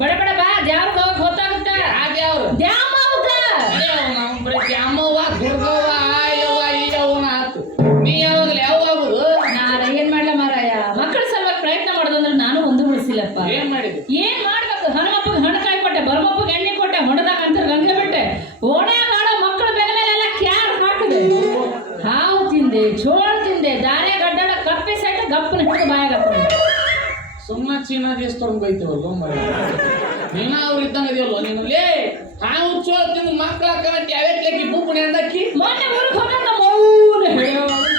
ಬಡ ಬಡ ಬಾ ದ್ಯಾವ್ರ ಗೊತ್ತಾಗುತ್ತೆ ಅದ್ಯಾವ್ರು ದ್ಯಾಮವ್ವ ದುರ್ಗವ್ವ ಆಯವ್ವ ಈಯವ್ವನ ಆತು ನೀ ಯಾವಾಗಲೇ ಯಾವಾಗುದು ನಾರ ಏನ್ ಮಾಡ್ಲ ಮಾರಾಯ ಮಕ್ಕಳ ಸಲುವಾಗಿ ಪ್ರಯತ್ನ ಮಾಡೋದಂದ್ರೆ ನಾನು ಒಂದು ಉಳಿಸಿಲ್ಲಪ್ಪ ಏನ್ ಮಾಡಿದ್ವಿ ಏನ್ ಮಾಡ್ಬೇಕು ಹನುಮಪ್ಪಗೆ ಹಣ್ಣು ಕಾಯಿ ಕೊಟ್ಟೆ ಬರಮಪ್ಪಗೆ ಎಣ್ಣೆ ಕೊಟ್ಟೆ ಹೊಣದಾಗ ಅಂತ ಗಂಗೆ ಬಿಟ್ಟೆ ಓಣ್ಯಾಗ ಆಡೋ ಮಕ್ಕಳ ಬೆಲೆ ಮೇಲೆಲ್ಲ ಕ್ಯಾರ್ ಹಾಕಿದೆ ಹಾವು ತಿಂದೆ ಚೋಳ ತಿಂದೆ ದಾರೆ ಗಡ್ಡಾಡ ಕಪ್ಪೆ ಸೈಡ್ ಗಪ್ಪನ ಹಿಡಿದು ಬಾಯಾಗ ಸುಮ್ಮನೆ ಚೀನಾ ದೇಶದವ್ರನ್ನ ಬೈತೇವಲ್ಲ ಮರ ನೀನ ಅವ್ರು ಇದ್ದಂಗ ಇದೆಯಲ್ಲ ನೀನು ಲೇ ಹಾವು ಚೋಳ ತಿಂದು ಮಕ್ಕಳ ಹಾಕಿ ಯಾವ್ಯಾಕಿ ಬೂಪುಣೆ ಅಂದಕ್ಕಿ ಮೊನ್ನೆ ಊರಿಗೆ ಹೋಗ ನಮ್ಮ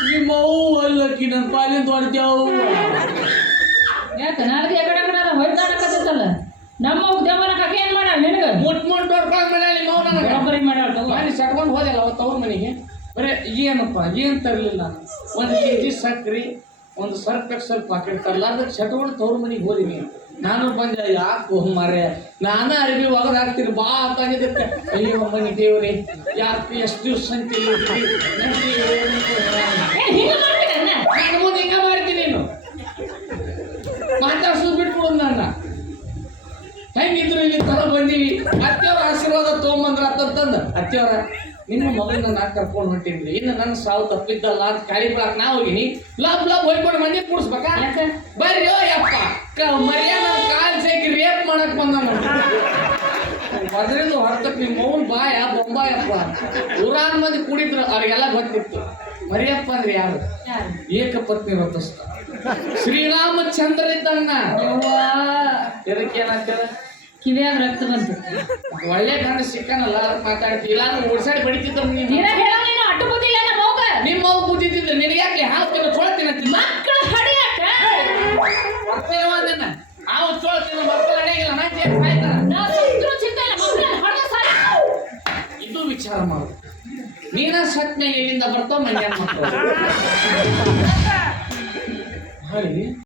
ನಿಮ್ಮ ಅವು ಅಲ್ಲಕ್ಕಿ ನನ್ನ ಪಾಲಿನ ತೊಡ್ತೇವು ಯಾಕೆ ನಾಲ್ಕು ಎಕಡೆ ಕಡೆ ಹೊಯ್ತಾಡಕತ್ತಲ್ಲ ನಮ್ಮ ದೇವನಕ್ಕ ಏನ್ ಮಾಡ್ಯಾಳ ನಿನಗೆ ಮುಟ್ ಹೊಡ್ಕೊಂಡ್ ಮಾಡ್ಯಾಳ ನಿಮ್ಮ ಅವ್ನ ಬರೋಬ್ಬರಿ ಮಾಡ್ಯಾಳ ಮನೆ ಸಟ್ಕೊಂಡು ಹೋದಲ್ಲ ಅವತ್ತು ಅವ್ರ ಮನೆಗೆ ಬರೇ ಏನಪ್ಪ ಏನ್ ತರಲಿಲ್ಲ 1 kg ಸಕ್ರಿ ಒಂದು ಸರ್ಫ್ ಎಕ್ಸಲ್ ಪಾಕೆಟ್ ತರಲ್ಲ ಅದಕ್ಕೆ ಸಟ್ಕೊಂಡು ತವ್ರ ಮನೆಗೆ ಹೋದಿನಿ ನಾನು ಬಂದೆ ಯಾಕೆ ಮಾರೆ ನಾನು ಅರಿವಿ ಒಗದು ಹಾಕ್ತೀನಿ ಬಾ ಅಂತಾಗಿದ್ದಕ್ಕೆ ಅಯ್ಯೋ ಮನೆ ದೇವ್ರಿ ಯಾಕೆ ಎಷ್ಟು ದಿವಸ ಅಂತ ನಾನು ಮುಂದೆ ಹಿಂಗ ಮಾಡ್ತೀನಿ ನೀನು ಮಾತಾಡ್ಸೋದು ಬಿಟ್ಬಿಡು ನನ್ನ ಹೆಂಗಿದ್ರು ಇಲ್ಲಿ ತರ ಬಂದೀವಿ ಅತ್ತೆಯವ್ರ ಆಶೀರ್ವಾದ ತೊಗೊಂಬಂದ್ರ ಅಂತಂದು ಅತ್ತೆಯವರ ನಿಮ್ಮ ಮಗಳನ್ನ ನಾ ಕರ್ಕೊಂಡು ಹೊಂಟಿದ್ರಿ ಇನ್ನು ನನ್ನ ಸಾವು ತಪ್ಪಿದ್ದಲ್ಲ ಅಂತ ಕಾಳಿ ಬಿಡಾಕ ನಾ ಹೋಗಿನಿ ಲಾಭ ಹೋಗ್ಕೊಂಡು ಮಂದಿ ಕೂಡಿಸ್ಬೇಕಾ ಬರ್ರಿ ಯಪ್ಪ ಮರ್ಯಾದ ಕಾಲ್ ಸೇಕಿ ರೇಪ್ ಮಾಡಕ್ ಬಂದ ಅದ್ರಿಂದ ಹೊರತಕ್ ನಿಮ್ಮ ಮೌನ್ ಬಾಯ ಬೊಂಬಾಯಪ್ಪ 100 ಮಂದಿ ಕೂಡಿದ್ರು ಅವ್ರಿಗೆಲ್ಲ ಗೊತ್ತಿತ್ತು ಮರಿಯಪ್ಪ ಅಂದ್ರೆ ಯಾರು ಏಕಪತ್ನಿ ವ್ರತಸ್ಥ ಶ್ರೀರಾಮಚಂದ್ರ ಇದ್ದಣ್ಣ ಇದಕ್ಕೆ ಏನಾಗ್ತದ ಕಿವಿಯಾಗ ರಕ್ತ ಬಂತು ಒಳ್ಳೆ ಗಂಡ ಸಿಕ್ಕನಲ್ಲ ಮಾತಾಡ್ತಿ ಇಲ್ಲ ಓಡ್ಸಾಡಿ ಬಡಿತಿದ್ದ ಅಡ್ಡು ಬುದ್ಧಿಲ್ಲ ನಿಮ್ಮ ಮಗು ಬುದ್ಧಿತಿದ್ರು ನಿನಗೆ ಯಾಕೆ ಹಾಕ್ತಿನ ಚೋಳ ತಿನ್ನತ್ತಿ ಮಕ್ಕಳು ಹಡಿಯಾಕ ಹಾವು ಚೋಳ ತಿನ್ನ ಮಕ್ಕಳು ಹಡಿಯಾಗಿಲ್ಲ ಇದು ವಿಚಾರ ಮಾಡು ನೀನ ಸತ್ ಮೇಲೆ ಇಲ್ಲಿಂದ ಬರ್ತಾವ ಮಂಡ್ಯ ಮಕ್ಕಳು